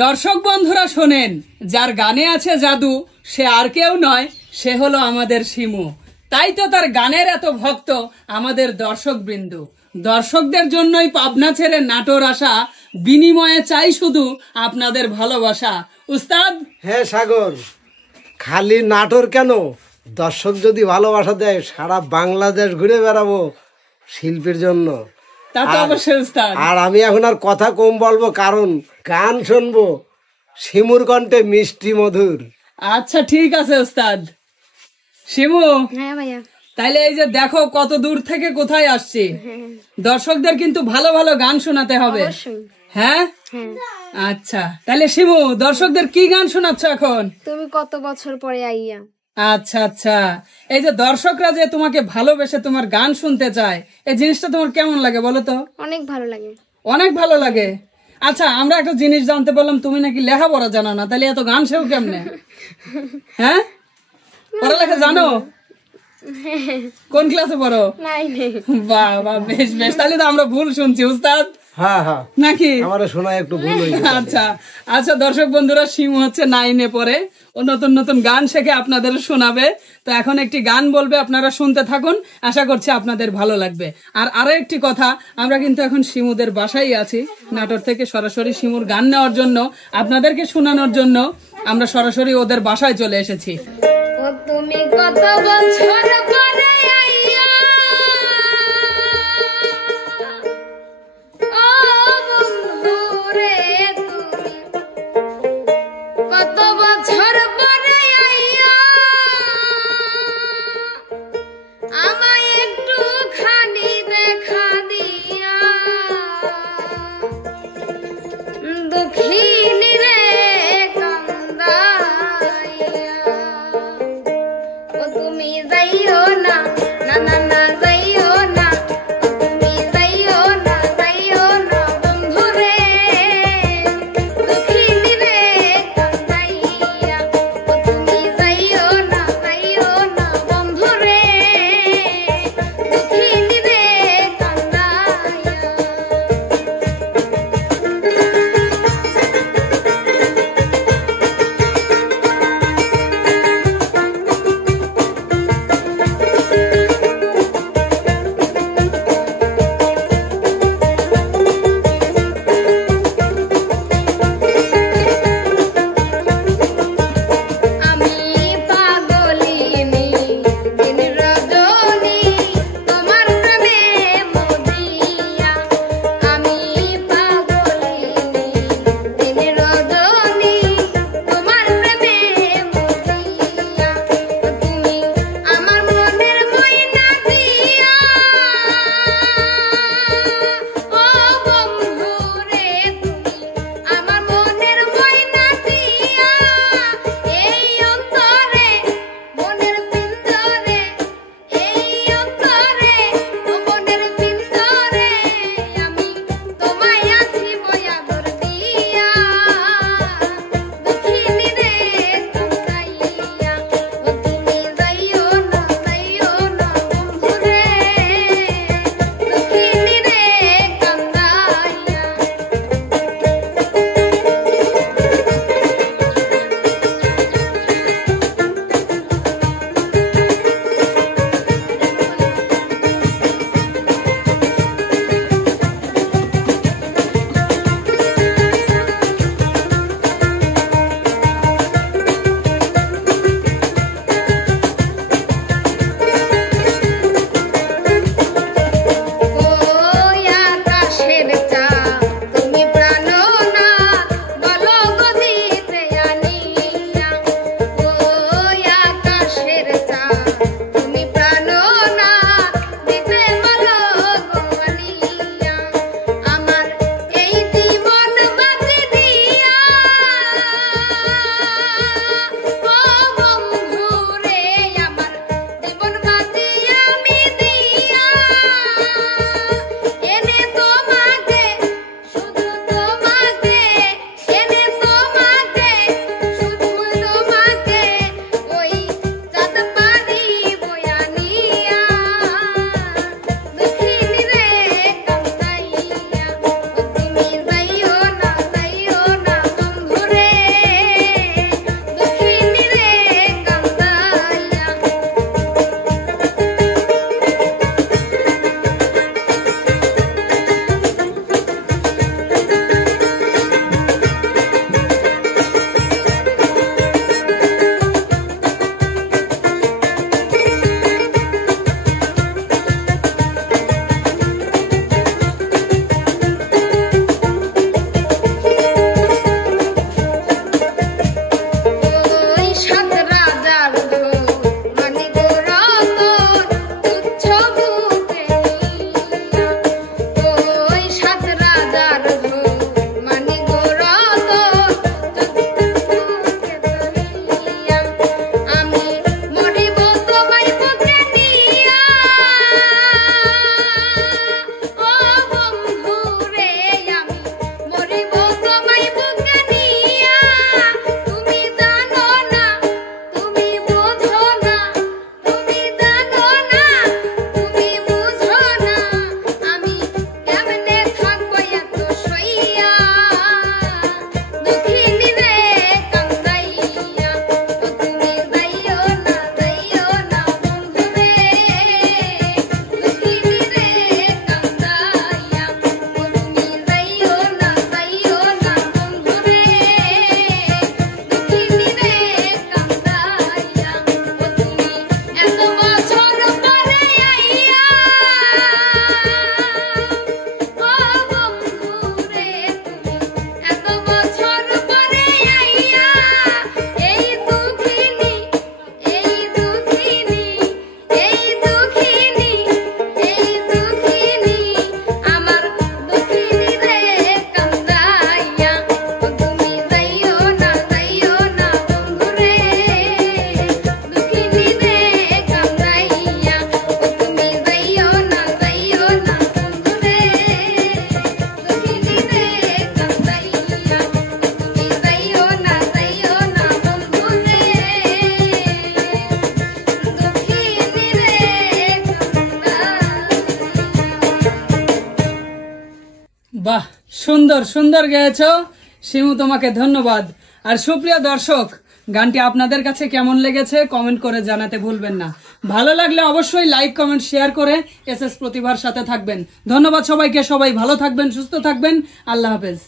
দর্শক বন্ধুরা শোনেন, যার গানে আছে জাদু সে আর কেউ নয়, সে হলো আমাদের শিমু। তাই তো তার গানের এত ভক্ত আমাদের দর্শক বৃন্দ। দর্শকদের জন্যই পাবনা ছেড়ে নাটোর আসা, বিনিময়ে চাই শুধু আপনাদের ভালোবাসা। উস্তাদ। হ্যাঁ সাগর, খালি নাটোর কেন, দর্শক যদি ভালোবাসা দেয় সারা বাংলাদেশ ঘুরে বেড়াবো শিল্পীর জন্য। তা তো অবশ্যই উস্তাদ। আর আমি এখন আর কথা কম বলবো, কারণ গান শুনবো শিমুর কণ্ঠে মিষ্টি মধুর। আচ্ছা ঠিক আছে উস্তাদ। শিমু, হ্যাঁ ভাইয়া। তাইলে এই যে দেখো কত দূর থেকে কোথায় আসছি, দর্শকদের কিন্তু ভালো ভালো গান শোনাতে হবে। হ্যাঁ আচ্ছা, তাহলে শিমু দর্শকদের কি গান শোনাচ্ছ এখন? তুমি কত বছর পরে আইয়া। আচ্ছা আচ্ছা, এই যে দর্শকরা যে তোমাকে ভালোবেসে তোমার গান শুনতে চায়, এই জিনিসটা তোমার কেমন লাগে বলো তো? অনেক ভালো লাগে। অনেক ভালো লাগে। আচ্ছা, আমরা একটা জিনিস জানতে পারলাম, তুমি নাকি লেখাপড়া জানো না, তাহলে এত গান শেও কেমনে? হ্যাঁ, পড়ালেখা জানো? কোন ক্লাসে পড়ো? বাহ বাহ, বেশ বেশ, তাহলে তো আমরা ভুল শুনছি উস্তাদ। হ্যাঁ হ্যাঁ, নাকি আমারও শোনা একটু ভুল হয়েছে। আচ্ছা আচ্ছা, দর্শক বন্ধুরা, শিমু হচ্ছে 9-এ পড়ে, ও নতুন নতুন গান শেখে, আপনাদের শোনাবে। তো এখন একটি গান বলবে, আপনারা শুনতে থাকুন, আশা করছি আপনাদের ভালো লাগবে। আর আরো একটি কথা, আমরা কিন্তু এখন শিমুদের বাসায় আছি, নাটোর থেকে সরাসরি শিমুর গান নেওয়ার জন্য, আপনাদেরকে শোনানোর জন্য আমরা সরাসরি ওদের বাসায় চলে এসেছি। তুমি কত বছর পরে আইয়া, ও বন্ধু রে, তুমি কত বছর পরে আইয়া, আমায় একটু খানি দেখা দিয়া, দুঃখিনী রে কান্দাইয়া, ও তুমি যাইও সুন্দর সুন্দর গেয়েছো শিমু, তোমাকে ধন্যবাদ। আর সুপ্রিয় দর্শক, গানটি আপনাদের কাছে কেমন লেগেছে কমেন্ট করে জানাতে ভুলবেন না। ভালো লাগলে অবশ্যই লাইক কমেন্ট শেয়ার করে এসএস প্রতিভার সাথে থাকবেন। ধন্যবাদ সবাইকে, সবাই ভালো থাকবেন, সুস্থ থাকবেন। আল্লাহ হাফেজ।